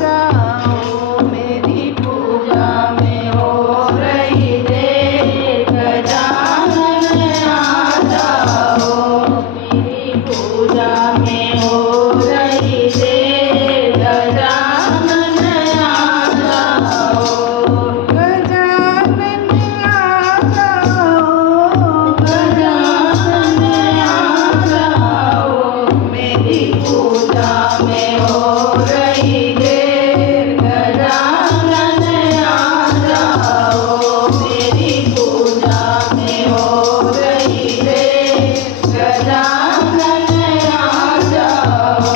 जाओ मेरी पूजा में हो रही देर गजानन आ जाओ मेरी पूजा में हो रही देर गजानन आ जाओ गजानन आ जाओ गजानन आ जाओ मेरी पूजा में हो रही देर गजानन आ जाओ मेरी पूजा में हो रही देर गजानन आ जाओ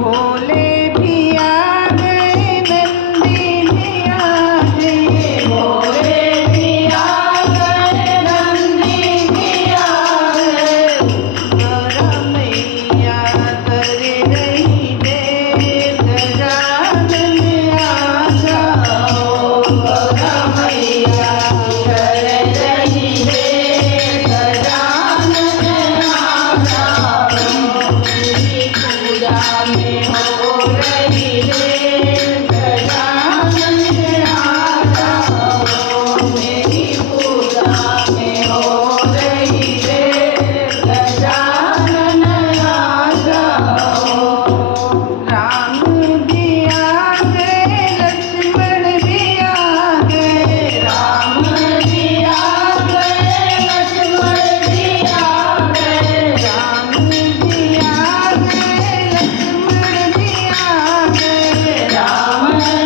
भोले भी आ गए नंदी भी आ गए भोले भी आ गए नंदी भी आ गए मैया कर रही देर गजानन आ जाओ मैया कर रही देर गजानन आ जाओ मेरी पूजा में हो रही देर गजानन आ जाओ मेरी पूजा में हो रही देर गजानन आ जाओ राम भी आ गए लक्ष्मण भी आ गए राम भी आ गए लक्ष्मण भी आ गए राम भी आ गए लक्ष्मण भी आ गए राम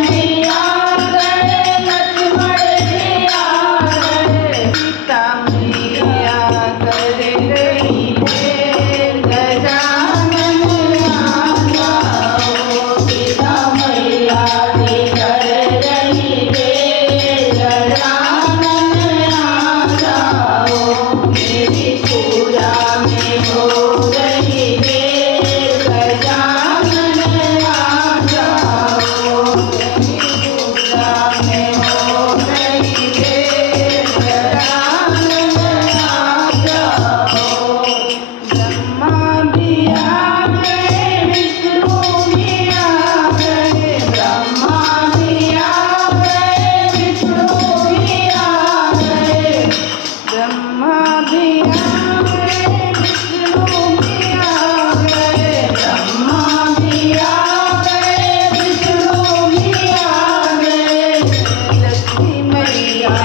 भी आ गए लक्ष्मण भी आ गए सीता मैया कर रही देर गजानन आ जाओ सीता मैया भी कर रही देर गजानन आ जाओ मेरी पूजा में हो रही देर गजानन आ जाओ मेरी पूजा में हो रही देर गजानन आ जाओ ब्रह्मा भी आ गए विष्णु भी आ गए ब्रह्मा भी आ गए विष्णु भी आ गए ब्रह्मा भी आ गए विष्णु भी आ गए ब्रह्मा भी आ गए विष्णु भी आ गए लक्ष्मी मैया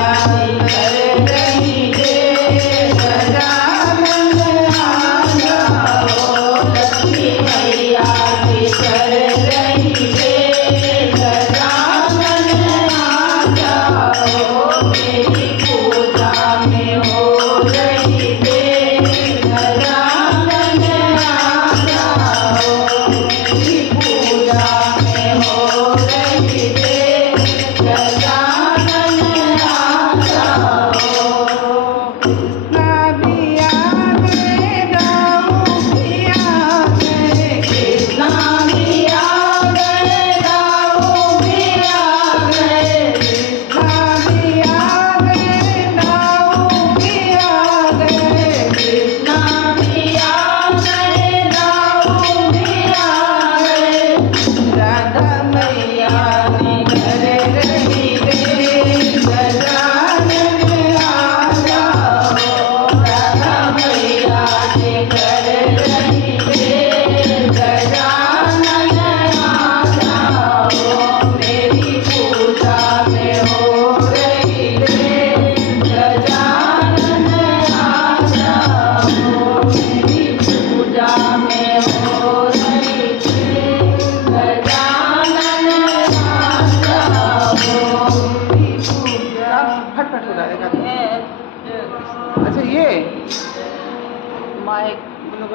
कर रही देर गजानन आ जाओ लक्ष्मी मैया भी कर रही देर गजानन आ जाओ मेरी पूजा में हो रही देर गजानन आ जाओ मेरी पूजा में हो रही देर गजानन आ जाओ कृष्णा भी आ गए राम भी आ गए कृष्णा भी आ गए राम भी आ गए कृष्णा भी आ गए राम भी आ गए कृष्णा भी आ गए राम भी आ गए राधा मैया भी कर रही देर गजानन आ जाओ राधा मैया भी कर रही देर गजानन आ जाओ मेरी पूजा में हो रही देर गजानन आ जाओ मेरी पूजा में हो रही देर गजानन आ जाओ मेरी पूजा फटफट हो जाएगा अच्छा ये माइक